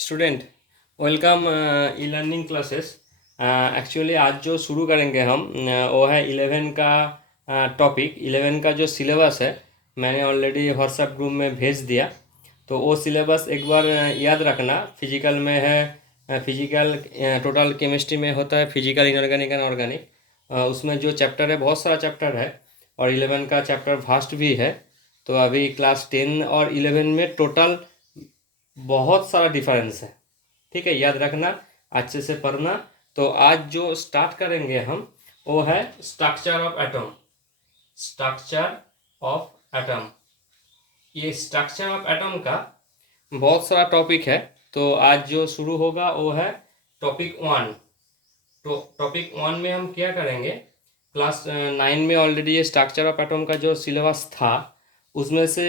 Student welcome e learning classes. Actually आज जो शुरू करेंगे हम वो है 11 का टॉपिक। 11 का जो सिलेबस है मैंने ऑलरेडी व्हाट्सएप ग्रुप में भेज दिया। तो वो सिलेबस एक बार याद रखना। फिजिकल में है फिजिकल, टोटल केमिस्ट्री में होता है फिजिकल, इनऑर्गेनिक एंड ऑर्गेनिक। उसमें जो चैप्टर है बहुत सारा चैप्टर है और 11 का चैप्टर फास्ट भी है। तो अभी क्लास 10 और 11 में टोटल बहुत सारा डिफरेंस है। ठीक है, याद रखना, अच्छे से पढ़ना। तो आज जो स्टार्ट करेंगे हम वो है structure of atom. Structure of atom, ये स्ट्रक्चर ऑफ एटम का बहुत सारा टॉपिक है। तो आज जो शुरू होगा वो है टॉपिक 1। तो टॉपिक 1 में हम क्या करेंगे, क्लास 9 में ऑलरेडी ये स्ट्रक्चर ऑफ एटम का जो सिलेबस था उसमें से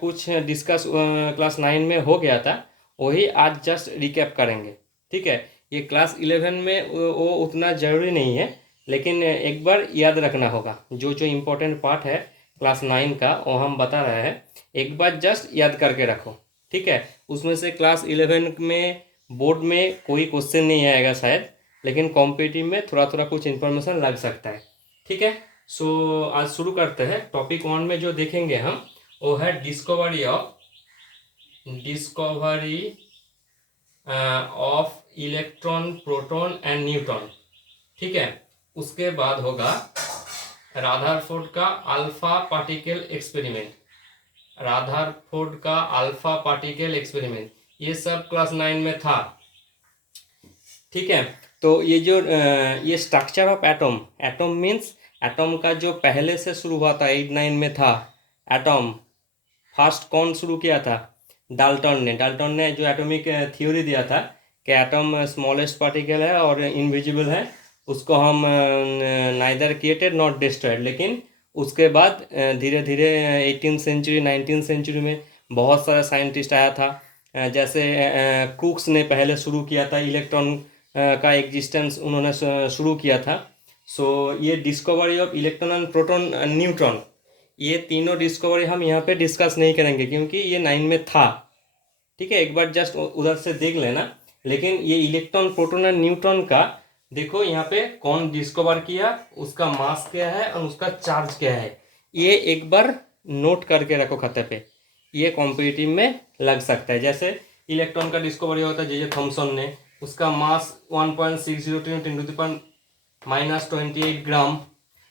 कुछ डिस्कस क्लास 9 में हो गया था, वही आज जस्ट रिकैप करेंगे। ठीक है, ये क्लास 11 में वो उतना ज़रूरी नहीं है, लेकिन एक बार याद रखना होगा। जो जो इम्पोर्टेंट पार्ट है क्लास 9 का वो हम बता रहे हैं, एक बार जस्ट याद करके रखो। ठीक है, उसमें से क्लास 11 में बोर्ड में कोई क्वेश्चन नहीं आएगा शायद, लेकिन कॉम्पिटिटिव में थोड़ा थोड़ा कुछ इन्फॉर्मेशन लग सकता है। ठीक है, सो आज शुरू करते हैं। टॉपिक 1 में जो देखेंगे हम वो है discovery of electron, proton and neutron. ठीक है, उसके बाद होगा रादरफोर्ड का अल्फा पार्टिकल एक्सपेरिमेंट। रादरफोर्ड का अल्फा पार्टिकल एक्सपेरिमेंट ये सब क्लास 9 में था। ठीक है, तो ये जो ये structure of atom, atom means atom का जो पहले से शुरू हुआ था 8-9 में था एटम। फर्स्ट कौन शुरू किया था? डाल्टन ने जो एटॉमिक थ्योरी दिया था कि एटम स्मॉलेस्ट पार्टिकल है और इनविजिबल है, उसको हम नाइदर क्रिएटेड नॉट डिस्ट्रॉयड। लेकिन उसके बाद धीरे धीरे 18th सेंचुरी 19th सेंचुरी में बहुत सारा साइंटिस्ट आया था। जैसे क्रूक्स ने पहले शुरू किया था, इलेक्ट्रॉन का एग्जिस्टेंस उन्होंने शुरू किया था। सो ये discovery of electron and proton and neutron, ये तीनों डिस्कवरी हम यहाँ पे डिस्कस नहीं करेंगे क्योंकि ये 9 में था। ठीक है, एक बार जस्ट उधर से देख लेना। लेकिन ये इलेक्ट्रॉन, प्रोटॉन एंड न्यूट्रॉन का देखो यहाँ पे कौन डिस्कवर किया, उसका मास क्या है और उसका चार्ज क्या है, ये एक बार नोट करके रखो खाते पे। ये कॉम्पिटिटिव में लग सकता है। जैसे इलेक्ट्रॉन का डिस्कवरी होता है जे थॉमसन ने, उसका मास 1.602 ×10⁻28 ग्राम,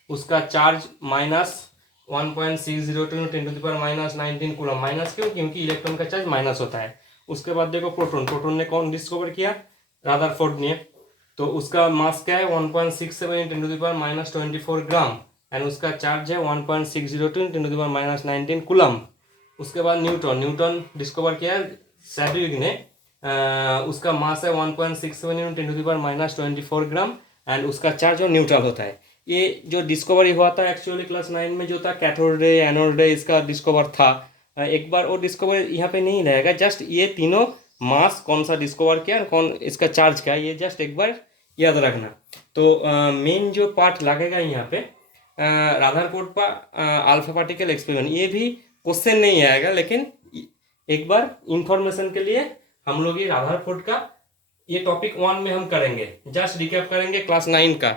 उसका चार्ज -1.602 ×10⁻19 कूलम। माइनस क्यों? क्योंकि इलेक्ट्रॉन का चार्ज माइनस होता है। उसके बाद देखो प्रोटॉन ने कौन डिस्कवर किया? रादरफोर्ड ने। तो उसका मास क्या है? 1.67 ×10⁻24 ग्राम एंड उसका चार्ज है 1.602 ×10⁻19 कूलम। उसके बाद न्यूटन डिस्कवर किया है सैडविक ने। उसका मास है 1.67 ×10⁻24 ग्राम एंड उसका चार्ज और न्यूट्रल होता है। ये जो डिस्कवरी हुआ था एक्चुअली क्लास 9 में जो था कैथोड रे, एनोड रे, इसका डिस्कवर था। एक बार वो डिस्कवर यहाँ पे नहीं रहेगा, जस्ट ये तीनों मास कौन सा डिस्कवर किया, कौन इसका चार्ज क्या, ये जस्ट एक बार याद रखना। तो मेन जो पार्ट लगेगा यहाँ पे रादरफोर्ड का अल्फा पार्टिकल एक्सपेरिमेंट, ये भी क्वेश्चन नहीं आएगा, लेकिन एक बार इंफॉर्मेशन के लिए हम लोग ये रादरफोर्ड का ये टॉपिक 1 में हम करेंगे। जस्ट रिकैप करेंगे क्लास 9 का।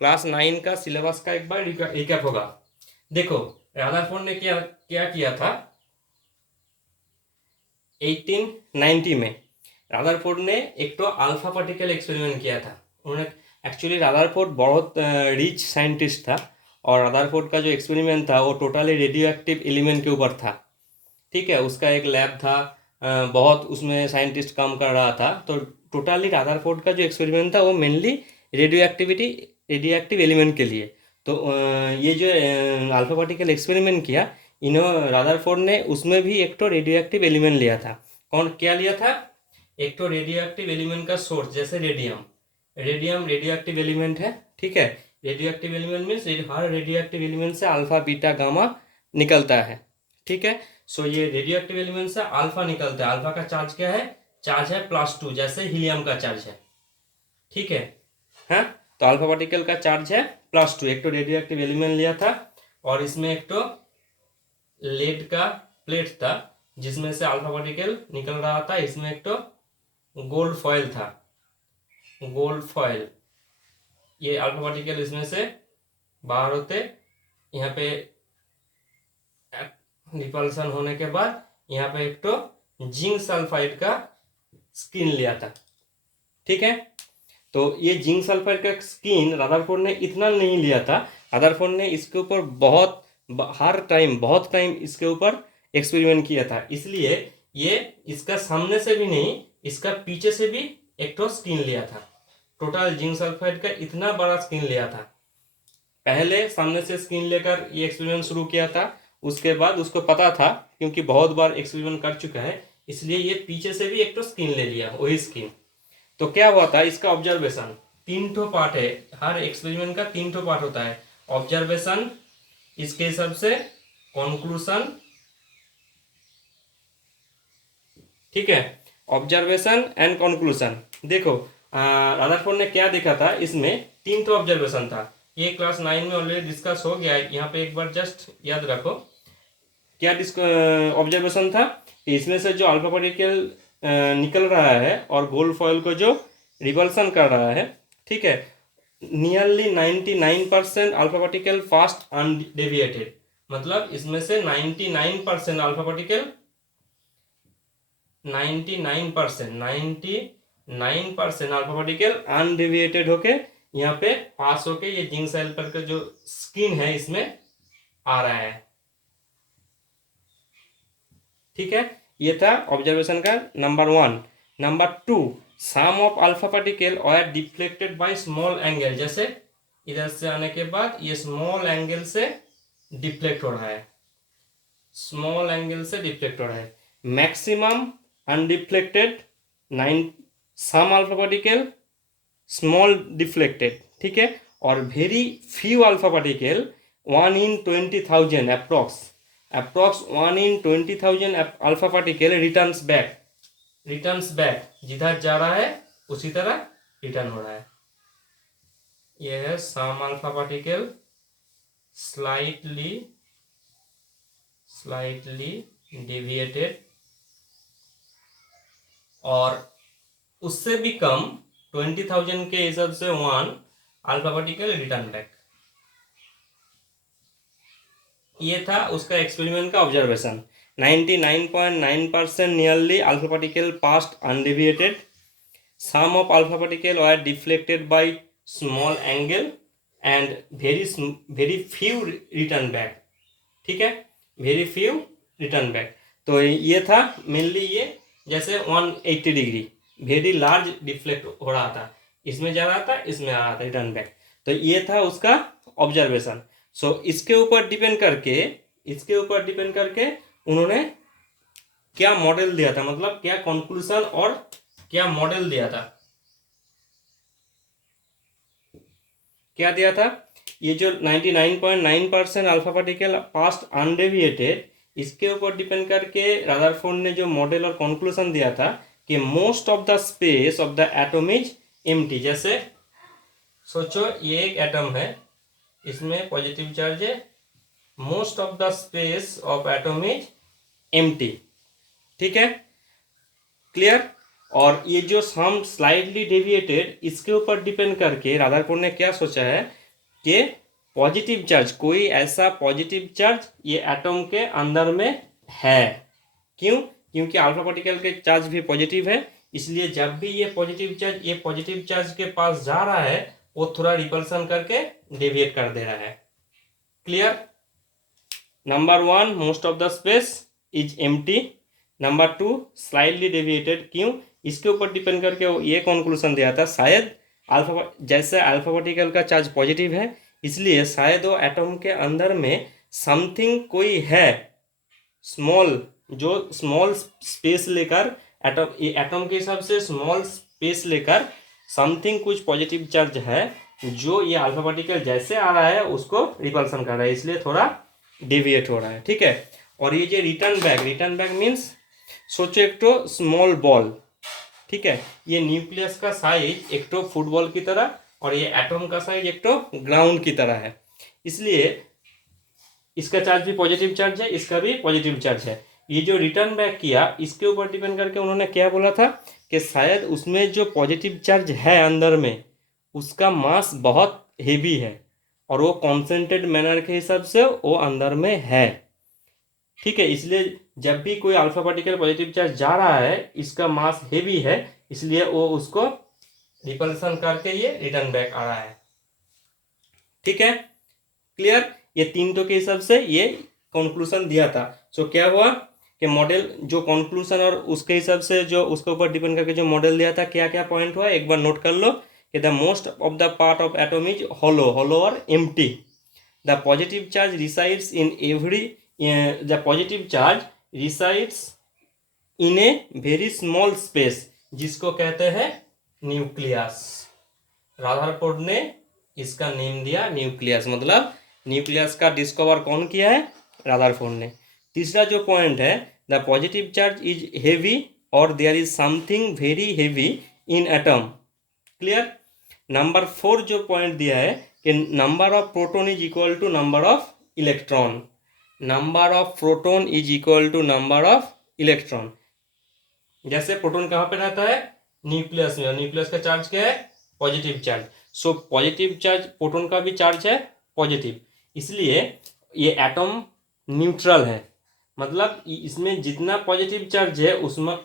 क्लास 9 का सिलेबस का एक बार रिकैप होगा। देखो रादरफोर्ड ने क्या क्या किया था 1890 में। रादरफोर्ड ने एक तो अल्फा पार्टिकल एक्सपेरिमेंट किया था। उन्होंने एक्चुअली रादरफोर्ड बहुत रिच साइंटिस्ट था और रादरफोर्ड का जो एक्सपेरिमेंट था वो टोटली रेडियो एक्टिव एलिमेंट के ऊपर था। ठीक है, उसका एक लैब था, बहुत उसमें साइंटिस्ट काम कर रहा था। तो टोटली रादरफोर्ड का जो एक्सपेरिमेंट था वो मेनली रेडियो एक्टिव एलिमेंट के लिए। तो ये जो अल्फा पार्टिकल एक्सपेरिमेंट किया रादरफोर्ड ने, उसमें भी एक तो रेडियो एक्टिव एलिमेंट लिया था। कौन क्या लिया था? एक तो रेडियो एक्टिव एलिमेंट का सोर्स, जैसे रेडियम रेडियो एक्टिव एलिमेंट है। ठीक है, रेडियो एक्टिव एलिमेंट मीन्स हर रेडियो एक्टिव एलिमेंट से अल्फा, बीटा, गामा निकलता है। ठीक है, सो ये रेडियो एक्टिव एलिमेंट से अल्फा निकलता है। अल्फा का चार्ज क्या है? चार्ज है +2, जैसे हीलियम का चार्ज है। ठीक है, हाँ, तो अल्फा पार्टिकल का चार्ज है +2। एक तो रेडियो एक्टिव एलिमेंट लिया था और इसमें एक तो लेड का प्लेट था जिसमें से अल्फा पार्टिकल निकल रहा था। इसमें एक तो गोल्ड फॉयल था, गोल्ड फॉयल, ये अल्फा पार्टिकल इसमें से बाहर होते, यहाँ पे रिपल्सन होने के बाद यहाँ पे एक तो जिंक सल्फाइड का स्किन लिया था। ठीक है, तो ये जिंक सल्फाइड का स्किन रदरफोर्ड ने इतना नहीं लिया था। रदरफोर्ड ने इसके ऊपर बहुत टाइम इसके ऊपर एक्सपेरिमेंट किया था, इसलिए ये इसका सामने से भी नहीं, इसका पीछे से भी एक तो स्किन लिया था। टोटल जिंक सल्फाइड का इतना बड़ा स्किन लिया था। पहले सामने से स्किन लेकर ये एक्सपेरिमेंट शुरू किया था, उसके बाद उसको पता था, क्योंकि बहुत बार एक्सपेरिमेंट कर चुका है, इसलिए ये पीछे से भी एक तो स्किन ले लिया, वही स्किन। तो क्या हुआ था, इसका ऑब्जर्वेशन 3 ठो पार्ट है, हर एक्सपेरिमेंट का 3 ठो पार्ट होता है। ऑब्जर्वेशन, इसके हिसाब से कंक्लूजन, ठीक है, ऑब्जर्वेशन एंड कंक्लूजन। देखो रदरफोर्ड ने क्या देखा था, इसमें 3 ठो ऑब्जर्वेशन था। ये क्लास 9 में ऑलरेडी डिस्कस हो गया है, यहाँ पे एक बार जस्ट याद रखो क्या ऑब्जर्वेशन था। इसमें से जो अल्फा पार्टिकल निकल रहा है और गोल्ड फॉयल को जो रिपल्सन कर रहा है, ठीक है, nearly 99% alpha particle fast undeviated, मतलब इसमें से 99% alpha particle 99% alpha particle undeviated होके यहाँ पे पास होके ये जिंक सल्फाइड का जो स्किन है इसमें आ रहा है। ठीक है, ये था ऑब्जर्वेशन का number 1। Number 2, some of alpha particle are deflected by small angle, जैसे इधर से आने के बाद ये स्मॉल एंगल से डिफ्लेक्ट हो रहा है, स्मॉल एंगल से डिफ्लेक्ट हो रहा है। मैक्सिमम अनडिफ्लेक्टेड 9, सम अल्फा पार्टिकल स्मॉल डिफ्लेक्टेड, ठीक है, और very few alpha particle 1 in 20,000 approx 1 in 20,000 alpha particle returns back, जिधर जा रहा है उसी तरह रिटर्न हो रहा है। यह है सम अल्फा पार्टिकल स्लाइटली डेविएटेड, और उससे भी कम 20,000 के हिसाब से 1 अल्फा पार्टिकल रिटर्न बैक। ये था उसका एक्सपेरिमेंट का observation. 99.9% nearly alpha particle passed undeviated, some of alpha particle are deflected by small angle and very few return back. ठीक है, वेरी फ्यू रिटर्न बैक। तो ये था मेनली, ये जैसे 180 डिग्री वेरी लार्ज डिफ्लेक्ट हो रहा था, इसमें जा रहा था, इसमें आ रहा था, रिटर्न बैक। तो ये था उसका ऑब्जर्वेशन। सो इसके ऊपर डिपेंड करके उन्होंने क्या मॉडल दिया था, मतलब क्या कंक्लूजन और क्या मॉडल दिया था, क्या दिया था। ये जो 99.9% अल्फा पार्टिकल पास्ट अनडेविएटेड, इसके ऊपर डिपेंड करके रदरफोर्ड ने जो मॉडल और कंक्लूजन दिया था कि most of the space of the atom is empty. जैसे सोचो ये एक एटम है, इसमें पॉजिटिव चार्ज है, most of the space of atom is empty. ठीक है, क्लियर। और ये जो सम स्लाइडली डेविएटेड, इसके ऊपर डिपेंड करके रदरफोर्ड ने क्या सोचा है कि पॉजिटिव चार्ज, कोई ऐसा पॉजिटिव चार्ज ये एटम के अंदर में है। क्यों? क्योंकि अल्फा पार्टिकल के चार्ज भी पॉजिटिव है, इसलिए जब भी ये पॉजिटिव चार्ज के पास जा रहा है, वो थोड़ा रिपल्सन करके डेविएट कर दे रहा है। Clear. Number 1, most of the space is empty. Number 2, slightly deviated. क्यों? इसके ऊपर डिपेंड करके वो ये कंक्लूजन दिया था, शायद जैसे अल्फा पार्टिकल का चार्ज पॉजिटिव है, इसलिए शायद वो एटम के अंदर में समथिंग कोई है स्मॉल, जो स्मॉल स्पेस लेकर एटम के हिसाब से स्मॉल स्पेस लेकर समथिंग कुछ पॉजिटिव चार्ज है, जो ये अल्फा पार्टिकल जैसे आ रहा है उसको रिपल्सन कर रहा है, इसलिए थोड़ा डेविएट हो रहा है। ठीक है। और ये जो रिटर्न बैक मीन्स, सोचो एक तो स्मॉल बॉल, ठीक है, ये न्यूक्लियस का साइज एक तो फुटबॉल की तरह और ये एटम का साइज एक तो ग्राउंड की तरह है, इसलिए इसका चार्ज भी पॉजिटिव चार्ज है, इसका भी पॉजिटिव चार्ज है। ये जो रिटर्न बैक किया इसके ऊपर डिपेंड करके उन्होंने क्या बोला था कि शायद उसमें जो पॉजिटिव चार्ज है अंदर में उसका मास बहुत हेवी है और वो कॉन्सेंट्रेट मैनर के हिसाब से वो अंदर में है। ठीक है, इसलिए जब भी कोई अल्फा पार्टिकल पॉजिटिव चार्ज जा रहा है इसका मास हेवी है, इसलिए वो उसको रिपल्सन करके ये रिटर्न बैक आ रहा है। ठीक है, क्लियर। ये तीनों के हिसाब से ये कंक्लूजन दिया था। सो क्या हुआ कि मॉडल जो कंक्लूजन और उसके हिसाब से जो उसके ऊपर डिपेंड करके जो मॉडल दिया था क्या क्या पॉइंट हुआ एक बार नोट कर लो कि the most of the part of atom is hollow और empty. The positive charge resides in every the positive charge resides in a very small space जिसको कहते हैं न्यूक्लियस। रादरफोर्ड ने इसका नेम दिया न्यूक्लियस, मतलब न्यूक्लियस का डिस्कवर कौन किया है? रादरफोर्ड ने। तीसरा जो पॉइंट है the positive charge is heavy और there is something very heavy in atom. Clear. Number 4 जो पॉइंट दिया है कि number of proton is equal to number of electron. Number of proton is equal to number of electron. जैसे proton कहाँ पे रहता है? न्यूक्लियस में, और न्यूक्लियस का चार्ज क्या है? Positive charge. So positive charge, proton का भी चार्ज है पॉजिटिव, इसलिए ये एटम न्यूट्रल है। मतलब इसमें जितना पॉजिटिव चार्ज है उसमें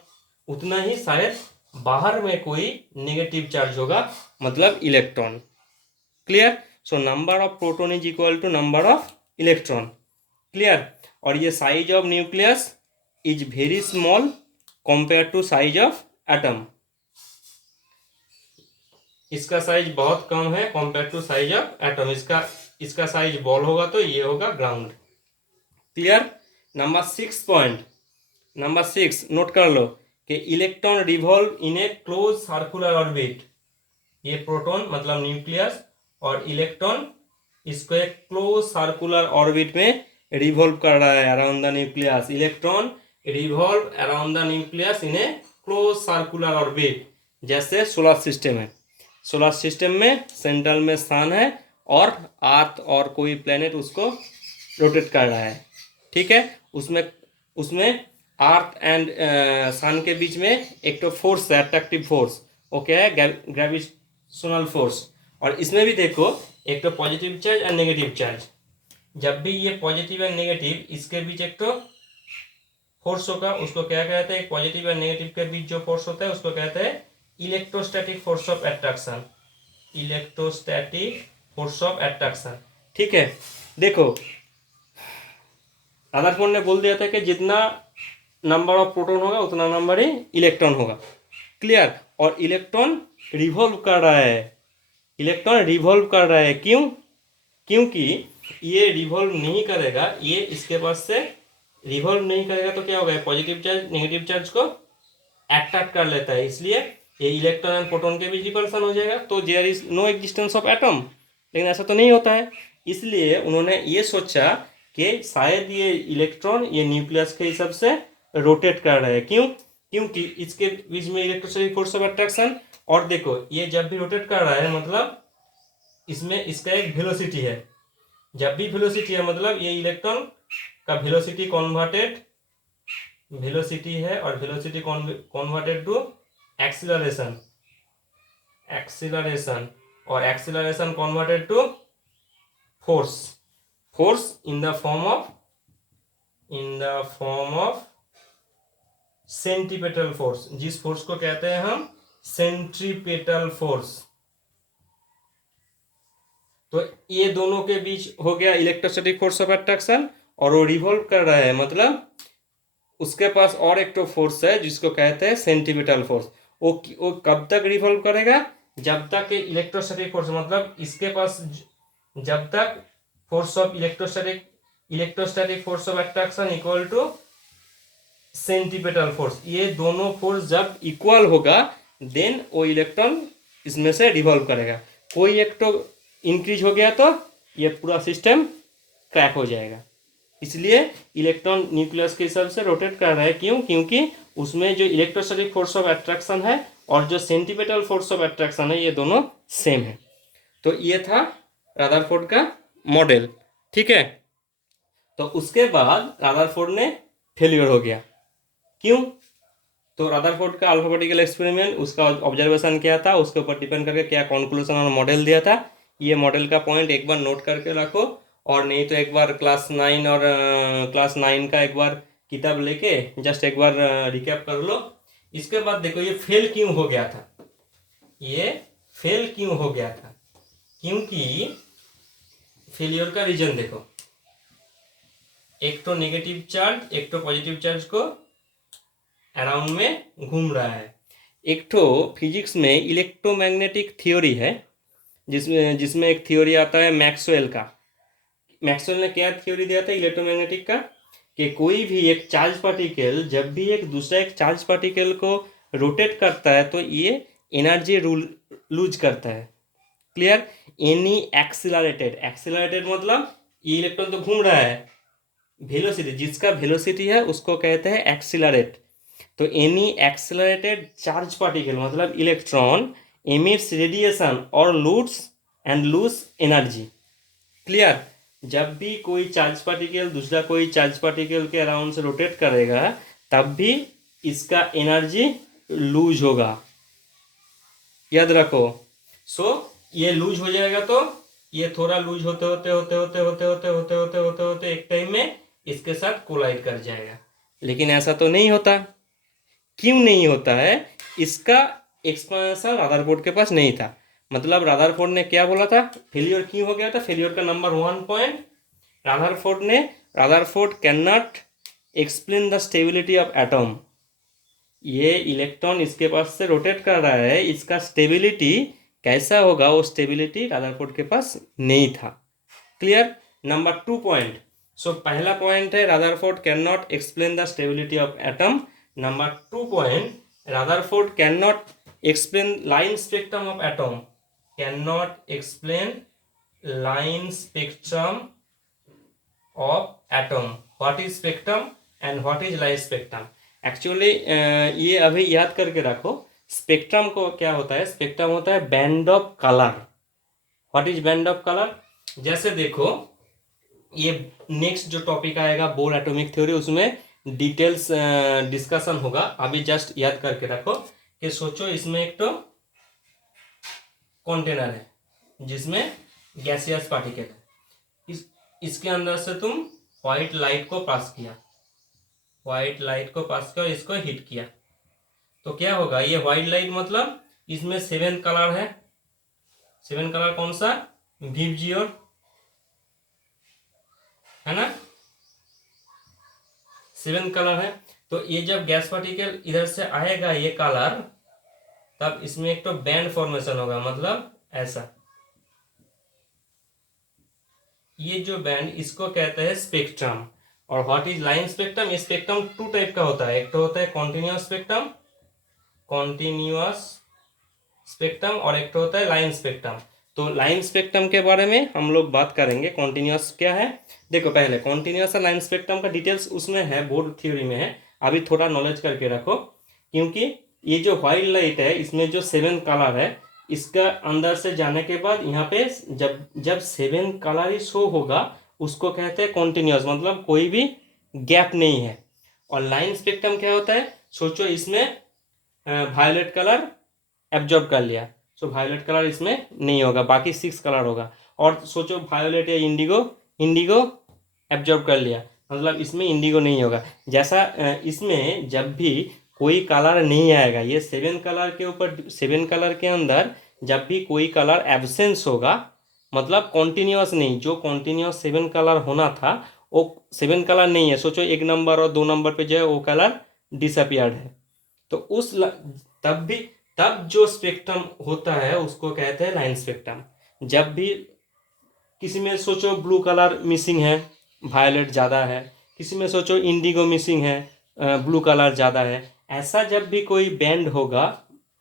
उतना ही शायद बाहर में कोई नेगेटिव चार्ज होगा, मतलब electron. Clear. So number of proton is equal to number of electron. Clear. और ये size of nucleus is very small compare to size of atom. इसका साइज बहुत कम है compare to size of atom. इसका size ball होगा तो ये होगा ground. Clear. Number 6 point, number 6 note कर लो कि electron revolve in a close circular orbit. ये प्रोटॉन मतलब न्यूक्लियस और इलेक्ट्रॉन इसको एक क्लोज सर्कुलर ऑर्बिट में रिवॉल्व कर रहा है around the nucleus. Electron revolve around the nucleus in a close circular orbit. जैसे सोलर सिस्टम है, सोलर सिस्टम में सेंट्रल में सन है और अर्थ और कोई प्लेनेट उसको रोटेट कर रहा है। ठीक है, उसमें अर्थ एंड सन के बीच में एक तो फोर्स है, अट्रैक्टिव फोर्स, वो क्या है? Gravitational force. और इसमें भी देखो एक तो पॉजिटिव चार्ज और नेगेटिव चार्ज। जब भी ये पॉजिटिव एंड नेगेटिव इसके बीच एक तो फोर्स होगा, उसको क्या कहते हैं? पॉजिटिव और नेगेटिव के बीच जो फोर्स होता है उसको कहते हैं electrostatic force of attraction. Electrostatic force of attraction. ठीक है, देखो रादरफोर्ड ने बोल दिया था कि जितना नंबर ऑफ प्रोटॉन होगा उतना नंबर ही इलेक्ट्रॉन होगा। क्लियर। और इलेक्ट्रॉन रिवॉल्व कर रहा है, इलेक्ट्रॉन रिवॉल्व कर रहा है। क्यों? क्योंकि ये रिवॉल्व नहीं करेगा, ये इसके पास से रिवॉल्व नहीं करेगा तो क्या होगा? पॉजिटिव चार्ज नेगेटिव चार्ज को अट्रैक्ट कर लेता है, इसलिए ये इलेक्ट्रॉन एंड प्रोटॉन के बीच रिपल्सन हो जाएगा, तो there is no existence of atom. लेकिन ऐसा तो नहीं होता है, इसलिए उन्होंने ये सोचा कि शायद ये इलेक्ट्रॉन ये न्यूक्लियस के हिसाब से रोटेट कर रहा है। क्यों? क्योंकि इसके बीच में इलेक्ट्रोस्टैटिक फोर्स ऑफ अट्रैक्शन। और देखो ये जब भी रोटेट कर रहा है मतलब इसमें इसका एक वेलोसिटी है। जब भी वेलोसिटी है मतलब ये इलेक्ट्रॉन का वेलोसिटी कन्वर्टेड, वेलोसिटी है और velocity converted to acceleration, acceleration और acceleration converted to force, force in the form of centripetal force, जिस फोर्स को कहते हैं हम सेंट्रीपेटल फोर्स। तो ये दोनों के बीच हो गया इलेक्ट्रोस्टैटिक फोर्स ऑफ अट्रैक्शन और वो रिवॉल्व कर रहा है, मतलब उसके पास और एक तो फोर्स है जिसको कहते हैं सेंट्रीपेटल फोर्स। वो कब तक रिवॉल्व करेगा? जब तक इलेक्ट्रोस्टैटिक फोर्स, मतलब इसके पास जब तक force of electrostatic force of attraction equal to centripetal force, ये दोनों फोर्स जब इक्वल होगा देन वो इलेक्ट्रॉन इसमें से रिवॉल्व करेगा। कोई एक तो इंक्रीज हो गया तो ये पूरा सिस्टम क्रैक हो जाएगा। इसलिए इलेक्ट्रॉन न्यूक्लियस के हिसाब से रोटेट कर रहा है। क्यों? क्योंकि उसमें जो इलेक्ट्रोस्टैटिक फोर्स ऑफ अट्रैक्शन है और जो सेंट्रीपेटल फोर्स ऑफ अट्रैक्शन है ये दोनों सेम है। तो ये था रादरफोर्ड का मॉडल। ठीक है, तो उसके बाद रादरफोर्ड ने फेलियर हो गया। क्यों? तो रदरफोर्ड का अल्फाबेटिकल एक्सपेरिमेंट, उसका ऑब्जर्वेशन क्या था, उसके ऊपर डिपेंड करके क्या कंक्लूजन और मॉडल दिया था, ये मॉडल का पॉइंट एक बार नोट करके रखो। और नहीं तो एक बार क्लास 9 और क्लास 9 का एक बार किताब लेके जस्ट एक बार रिकैप कर लो। इसके बाद देखो ये फेल क्यों हो गया था, ये फेल क्यों हो गया था, क्योंकि फेलियर का रीजन देखो, एक तो नेगेटिव चार्ज एक तो पॉजिटिव चार्ज को अराउंड में घूम रहा है। एक तो फिजिक्स में इलेक्ट्रोमैग्नेटिक थ्योरी है, जिसमें जिसमें एक थ्योरी आता है मैक्सवेल का। मैक्सवेल ने क्या थ्योरी दिया था इलेक्ट्रोमैग्नेटिक का, कि कोई भी एक चार्ज पार्टिकल जब भी एक दूसरा एक चार्ज पार्टिकल को रोटेट करता है तो ये एनर्जी लूज करता है। क्लियर? एनी एक्सिलरेटेड, एक्सिलरेटेड मतलब ये इलेक्ट्रॉन तो घूम रहा है, वेलोसिटी, जिसका वेलोसिटी है उसको कहते हैं एक्सिलरेट। तो एनी एक्सिलरेटेड चार्ज पार्टिकल मतलब इलेक्ट्रॉन एमिट्स रेडिएशन और लूज एनर्जी। क्लियर? जब भी कोई चार्ज पार्टिकल दूसरा कोई चार्ज पार्टिकल के अराउंड से रोटेट करेगा तब भी इसका एनर्जी लूज होगा, याद रखो। सो ये लूज हो जाएगा तो ये थोड़ा लूज होते होते होते होते होते होते होते होते होते होते एक टाइम में इसके साथ कोलाइड कर जाएगा। लेकिन ऐसा तो नहीं होता। क्यों नहीं होता है? इसका एक्सप्लेनेशन रदरफोर्ड के पास नहीं था। मतलब रदरफोर्ड ने क्या बोला था, फेलियर क्यों हो गया था, फेलियर का number 1 point, Rutherford can not explain the stability of atom. ये इलेक्ट्रॉन इसके पास से रोटेट कर रहा है, इसका स्टेबिलिटी कैसा होगा, वो स्टेबिलिटी रदरफोर्ड के पास नहीं था। क्लियर? Number 2 point. सो पहला पॉइंट है Rutherford can not explain the stability of atom. Number 2 point, Rutherford can not explain line spectrum of atom, can not explain line spectrum of atom. What is spectrum and what is line spectrum? Actually ये अभी याद करके रखो, spectrum को क्या होता है, spectrum होता है band of colour. What is band of colour? जैसे देखो ये नेक्स्ट जो टॉपिक आएगा बोर एटॉमिक थ्योरी, उसमें डिटेल्स डिस्कशन होगा। अभी जस्ट याद करके रखो कि सोचो इसमें एक तो कंटेनर है जिसमें गैसियस पार्टिकल है, इसके अंदर से तुम व्हाइट लाइट को पास किया, व्हाइट लाइट को पास किया और इसको हिट किया, तो क्या होगा, ये व्हाइट लाइट मतलब इसमें 7 कलर है। 7 कलर कौन सा? विबजियोर, है ना, 7 कलर है। तो ये जब गैस पार्टिकल इधर से आएगा ये कलर, तब इसमें एक तो बैंड फॉर्मेशन होगा, मतलब ऐसा, ये जो बैंड इसको कहते हैं स्पेक्ट्रम। और व्हाट इज लाइन स्पेक्ट्रम? ये स्पेक्ट्रम 2 टाइप का होता है, एक तो होता है कॉन्टिन्यूअस स्पेक्ट्रम, कॉन्टिन्यूअस स्पेक्ट्रम, और एक तो होता है लाइन स्पेक्ट्रम। तो लाइन स्पेक्ट्रम के बारे में हम लोग बात करेंगे। कॉन्टिन्यूअस क्या है देखो, पहले कॉन्टिन्यूअस और लाइन स्पेक्ट्रम का डिटेल्स उसमें है, बोर्ड थ्योरी में है, अभी थोड़ा नॉलेज करके रखो। क्योंकि ये जो व्हाइट लाइट है इसमें जो 7 कलर है, इसका अंदर से जाने के बाद यहाँ पे जब जब 7 कलर ही शो होगा उसको कहते हैं कॉन्टिन्यूअस, मतलब कोई भी गैप नहीं है। और लाइन स्पेक्ट्रम क्या होता है, सोचो इसमें वायलेट कलर एब्जॉर्ब कर लिया, सो वायलेट कलर इसमें नहीं होगा, बाकी 6 कलर होगा। और सोचो वायोलेट या इंडिगो, इंडिगो एब्जॉर्ब कर लिया, मतलब इसमें इंडिगो नहीं होगा। जैसा इसमें जब भी कोई कलर नहीं आएगा, ये 7 कलर के ऊपर, 7 कलर के अंदर जब भी कोई कलर एब्सेंस होगा, मतलब कॉन्टिन्यूअस नहीं, जो कॉन्टिन्यूअस 7 कलर होना था वो 7 कलर नहीं है। सोचो 1 नंबर और 2 नंबर पे जो है वो कलर डिसअपियर्ड है, तो तब भी, तब जो स्पेक्ट्रम होता है उसको कहते हैं लाइन स्पेक्ट्रम। जब भी किसी में सोचो ब्लू कलर मिसिंग है, वायलेट ज़्यादा है, किसी में सोचो इंडिगो मिसिंग है, ब्लू कलर ज़्यादा है, ऐसा जब भी कोई बैंड होगा,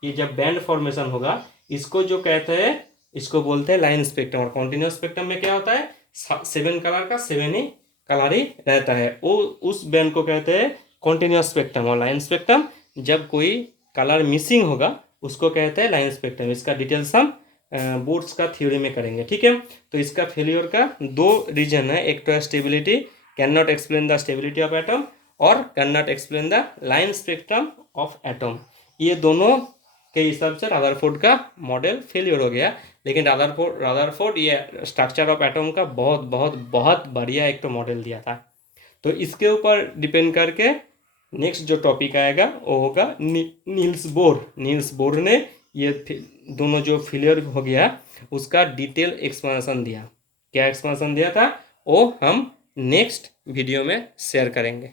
ये जब बैंड फॉर्मेशन होगा, इसको जो कहते हैं, इसको बोलते हैं लाइन स्पेक्ट्रम। और कॉन्टिन्यूअस स्पेक्ट्रम में क्या होता है, 7 कलर का 7 ही कलर ही रहता है, वो उस बैंड को कहते हैं कॉन्टिन्यूअस स्पेक्ट्रम। और लाइन स्पेक्ट्रम जब कोई कलर मिसिंग होगा उसको कहते हैं लाइन स्पेक्ट्रम। इसका डिटेल्स हम बोर्ड्स का थ्योरी में करेंगे, ठीक है। तो इसका फेलियर का 2 रीजन है, एक तो है stability, can not explain the stability of atom, और can not explain the line spectrum of atom. ये दोनों के हिसाब से रदरफोर्ड का मॉडल फेलियर हो गया। लेकिन रदरफोर्ड ये स्ट्रक्चर ऑफ एटम का बहुत बहुत बहुत बढ़िया एक तो मॉडल दिया था। तो इसके ऊपर डिपेंड करके नेक्स्ट जो टॉपिक आएगा वो होगा नील्स बोर। नील्स बोर ने ये दोनों जो फेलियर हो गया उसका डिटेल एक्सप्लेनेशन दिया। क्या एक्सप्लेनेशन दिया था वो हम नेक्स्ट वीडियो में शेयर करेंगे।